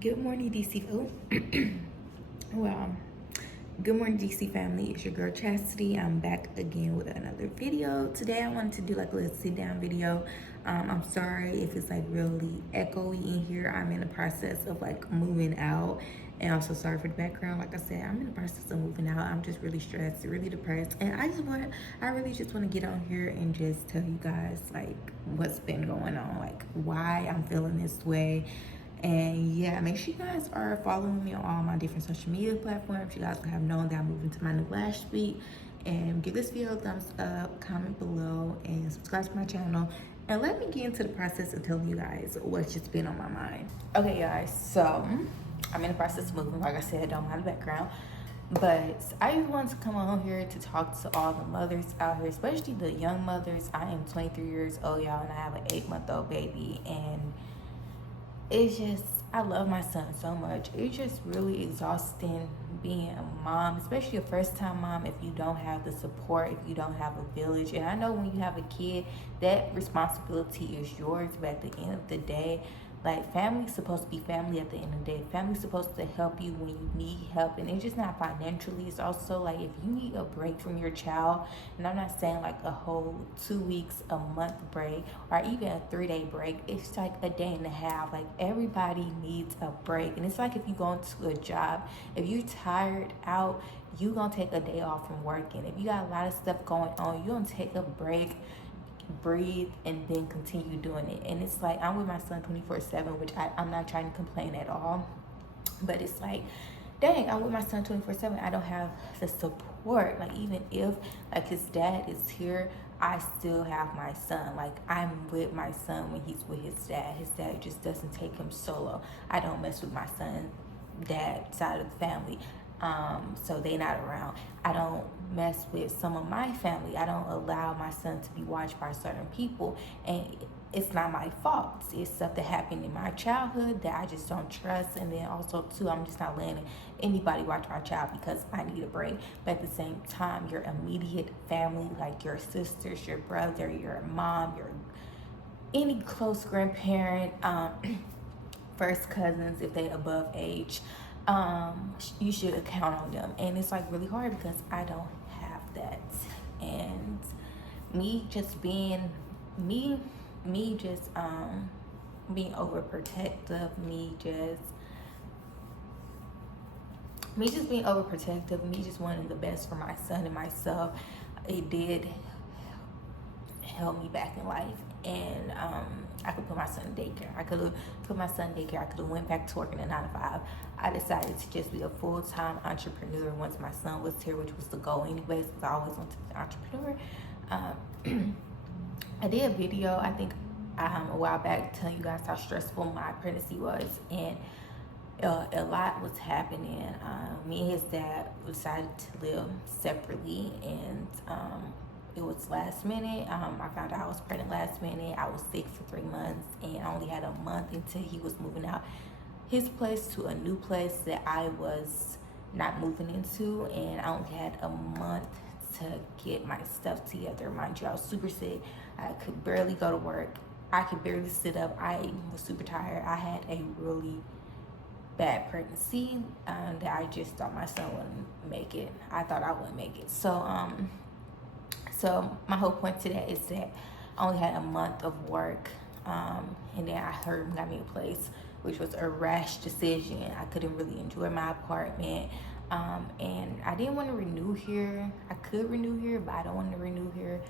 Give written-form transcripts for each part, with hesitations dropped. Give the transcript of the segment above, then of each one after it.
Good morning, DC. Oh, well, good morning, DC family. It's your girl Chastity. I'm back again with another video. Today, I wanted to do like a little sit down video. I'm sorry if it's like really echoey in here. I'm in the process of like moving out, and I'm so sorry for the background. Like I said, I'm in the process of moving out. I'm just really stressed, really depressed, and I really just want to get on here and just tell you guys like what's been going on, like why I'm feeling this way. And yeah, make sure you guys are following me on all my different social media platforms. You guys will have known that I'm moving to my new lash suite. And give this video a thumbs up, comment below, and subscribe to my channel. And let me get into the process of telling you guys what's just been on my mind. Okay, guys, so I'm in the process of moving. Like I said, don't mind the background. But I just wanted to come on here to talk to all the mothers out here, especially the young mothers. I am 23 years old, y'all, and I have an 8-month-old baby. And it's just, I love my son so much. It's just really exhausting being a mom, especially a first-time mom, if you don't have the support, if you don't have a village. And I know when you have a kid, that responsibility is yours, but at the end of the day, like, family's supposed to be family at the end of the day. Family's supposed to help you when you need help. And it's just not financially. It's also like if you need a break from your child, and I'm not saying like a whole 2 weeks, a month break, or even a 3-day break. It's like a day and a half. Like, everybody needs a break. And it's like if you go into a job, if you're tired out, you gonna take a day off from working. If you got a lot of stuff going on, you gonna take a break, breathe, and then continue doing it. And it's like I'm with my son 24/7, which I'm not trying to complain at all, but it's like, dang, I'm with my son 24/7. I don't have the support. Like, even if like his dad is here, I still have my son. Like, I'm with my son when he's with his dad. His dad just doesn't take him solo. I don't mess with my son dad side of the family, so they not around. I don't mess with some of my family. I don't allow my son to be watched by certain people, and it's not my fault. It's stuff that happened in my childhood that I just don't trust. And then also too, I'm just not letting anybody watch my child because I need a break. But at the same time, your immediate family, like your sisters, your brother, your mom, your any close grandparent, first cousins, if they above age, you should count on them. And it's like really hard because I don't have that. And me just being being overprotective, me just being overprotective, me just wanting the best for my son and myself, it did held me back in life. And I could put my son in daycare. I could have went back to working a 9 to 5. I decided to just be a full-time entrepreneur once my son was here, which was the goal anyways, because I always wanted to be an entrepreneur. I did a video, I think a while back, telling you guys how stressful my pregnancy was, and a lot was happening. Me and his dad decided to live separately, and it was last minute. I found out I was pregnant last minute. I was sick for 3 months, and I only had a month until he was moving out his place to a new place that I was not moving into, and I only had a month to get my stuff together. Mind you, I was super sick. I could barely go to work. I could barely sit up. I was super tired. I had a really bad pregnancy that I just thought my son wouldn't make it. I thought I wouldn't make it. So my whole point to that is that I only had a month of work, and then I heard him got me a place, which was a rash decision. I couldn't really enjoy my apartment, and I didn't want to renew here. I could renew here, but I don't want to renew here.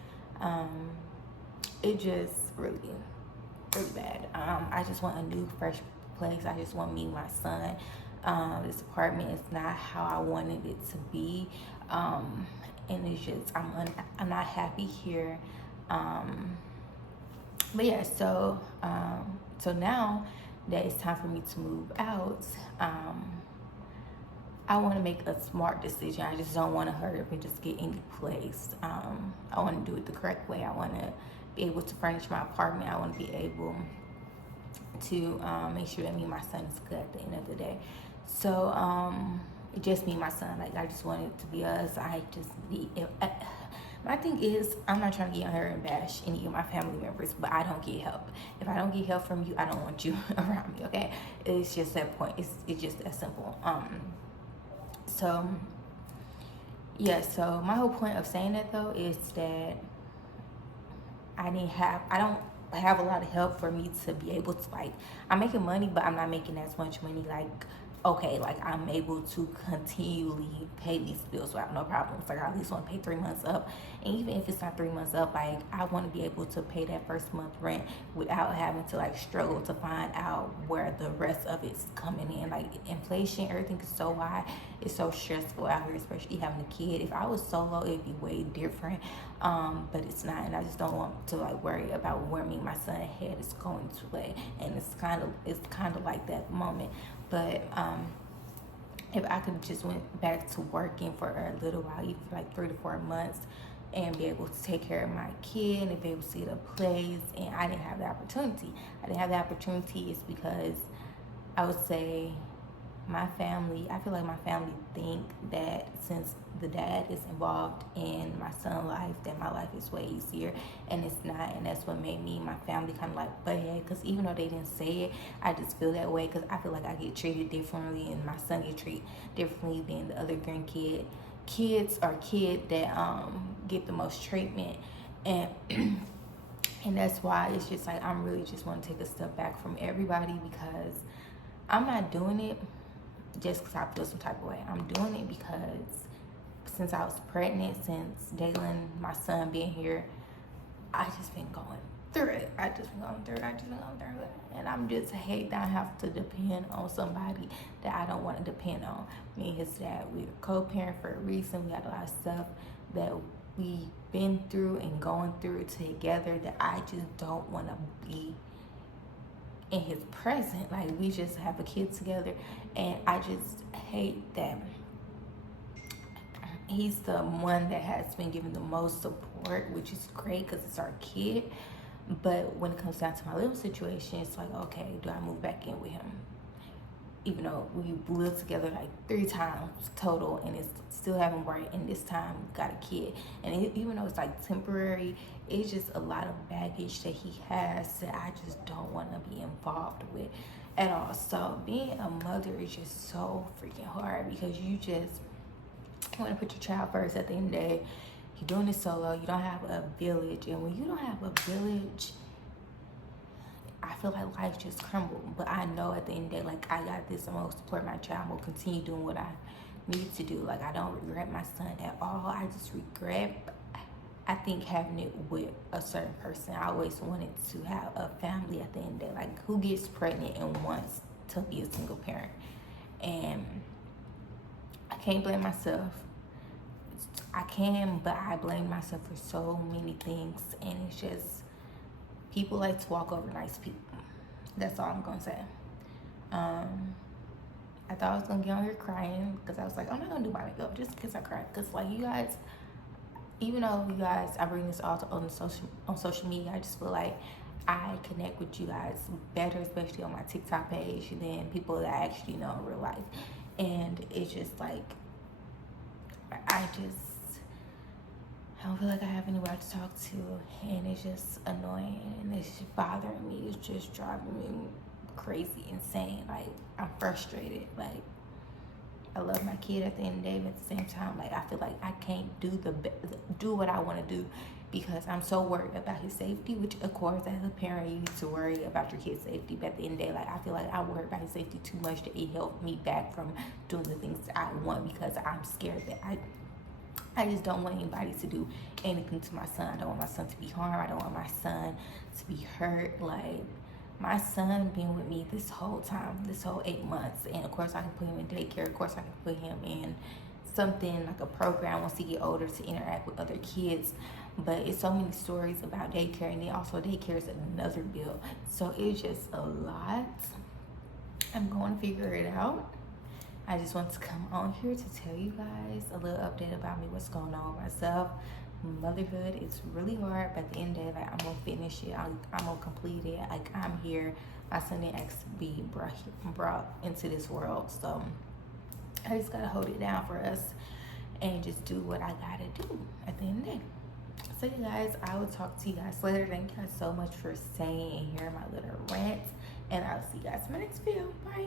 It just really bad. I just want a new, fresh place. I just want me and my son. This apartment is not how I wanted it to be. And it's just, I'm not happy here. But yeah, so now that it's time for me to move out, I want to make a smart decision. I just don't want to hurry up and just get any place. I want to do it the correct way. I want to be able to furnish my apartment. I want to be able to make sure that me and my son is good at the end of the day. So just me and my son. Like, I just want it to be us. My thing is, I'm not trying to get on here and bash any of my family members, but I don't get help. If I don't get help from you, I don't want you around me, okay? It's just that point. It's just that simple. So yeah, so my whole point of saying that though is that I don't have a lot of help for me to be able to, like, I'm making money, but I'm not making as much money, like, okay, like, I'm able to continually pay these bills without no problems. Like, I at least want to pay 3 months up. And even if it's not 3 months up, like, I want to be able to pay that first month rent without having to, like, struggle to find out where the rest of it's coming in. Like, inflation, everything is so high. It's so stressful out here, especially having a kid. If I was solo, it'd be way different. But it's not, and I just don't want to, like, worry about where me and my son head is going to lay. And it's kind of like that moment. But if I could just went back to working for a little while, even for like 3 to 4 months, and be able to take care of my kid and be able to see the plays, and I didn't have the opportunity. I didn't have the opportunity is because I would say my family, I feel like my family think that since the dad is involved in my son's life, that my life is way easier, and it's not. And that's what made me and my family kind of like butt head, because even though they didn't say it, I just feel that way, because I feel like I get treated differently, and my son get treated differently than the other kids that get the most treatment. And and that's why it's just like I'm really just want to take a step back from everybody, because I'm not doing it just because I feel some type of way. I'm doing it because since I was pregnant, since Dalen, my son, being here, I just been going through it. And I'm just hate that I have to depend on somebody that I don't want to depend on. Me and his dad, we're co-parent for a reason. We got a lot of stuff that we've been through and going through together that I just don't want to be in his present. Like, we just have a kid together, and I just hate that he's the one that has been given the most support, which is great because it's our kid. But when it comes down to my living situation, it's like, okay, do I move back in with him? Even though we lived together like 3 times total, and it's still haven't worked, and this time we got a kid. And even though it's like temporary, it's just a lot of baggage that he has that I just don't want to be involved with at all. So being a mother is just so freaking hard, because you just want to put your child first. At the end of the day, you're doing this solo, you don't have a village, and when you don't have a village, I feel like life just crumbled. But I know at the end of the day, like, I got this. I'm going to support my child. I'm going to continue doing what I need to do. Like, I don't regret my son at all. I just regret, I think, having it with a certain person. I always wanted to have a family at the end of the day. Like, who gets pregnant and wants to be a single parent? And I can't blame myself. I can, but I blame myself for so many things. And it's just, people like to walk over nice people. That's all I'm gonna say. I thought I was gonna get on here crying, because I was like, I'm not gonna do my makeup just because I cried. Because, like, you guys, even though you guys, I bring this all on social media, I just feel like I connect with you guys better, especially on my TikTok page, than people that I actually know in real life. And it's just like, I don't feel like I have anybody to talk to, and it's just annoying, and it's just bothering me. It's just driving me crazy, insane. Like, I'm frustrated. Like, I love my kid at the end of the day, but at the same time, like, I feel like I can't do what I want to do, because I'm so worried about his safety, which, of course, as a parent, you need to worry about your kid's safety. But at the end of the day, like, I feel like I worry about his safety too much that it helped me back from doing the things that I want, because I'm scared that I just don't want anybody to do anything to my son. I don't want my son to be harmed. I don't want my son to be hurt. Like, my son been with me this whole time, this whole 8 months. And of course I can put him in daycare. Of course I can put him in something like a program once he get older to interact with other kids. But it's so many stories about daycare, and then also daycare is another bill. So it's just a lot. I'm going to figure it out. I just want to come on here to tell you guys a little update about me, what's going on with myself. Motherhood is really hard, but at the end of the day, like, I'm gonna finish it. I'm gonna complete it. Like, I'm here. My son didn't ask to be brought into this world, so I just gotta hold it down for us and just do what I gotta do at the end of the day. So you guys, I will talk to you guys later. Thank you guys so much for staying and hearing my little rant. And I'll see you guys in my next video. Bye.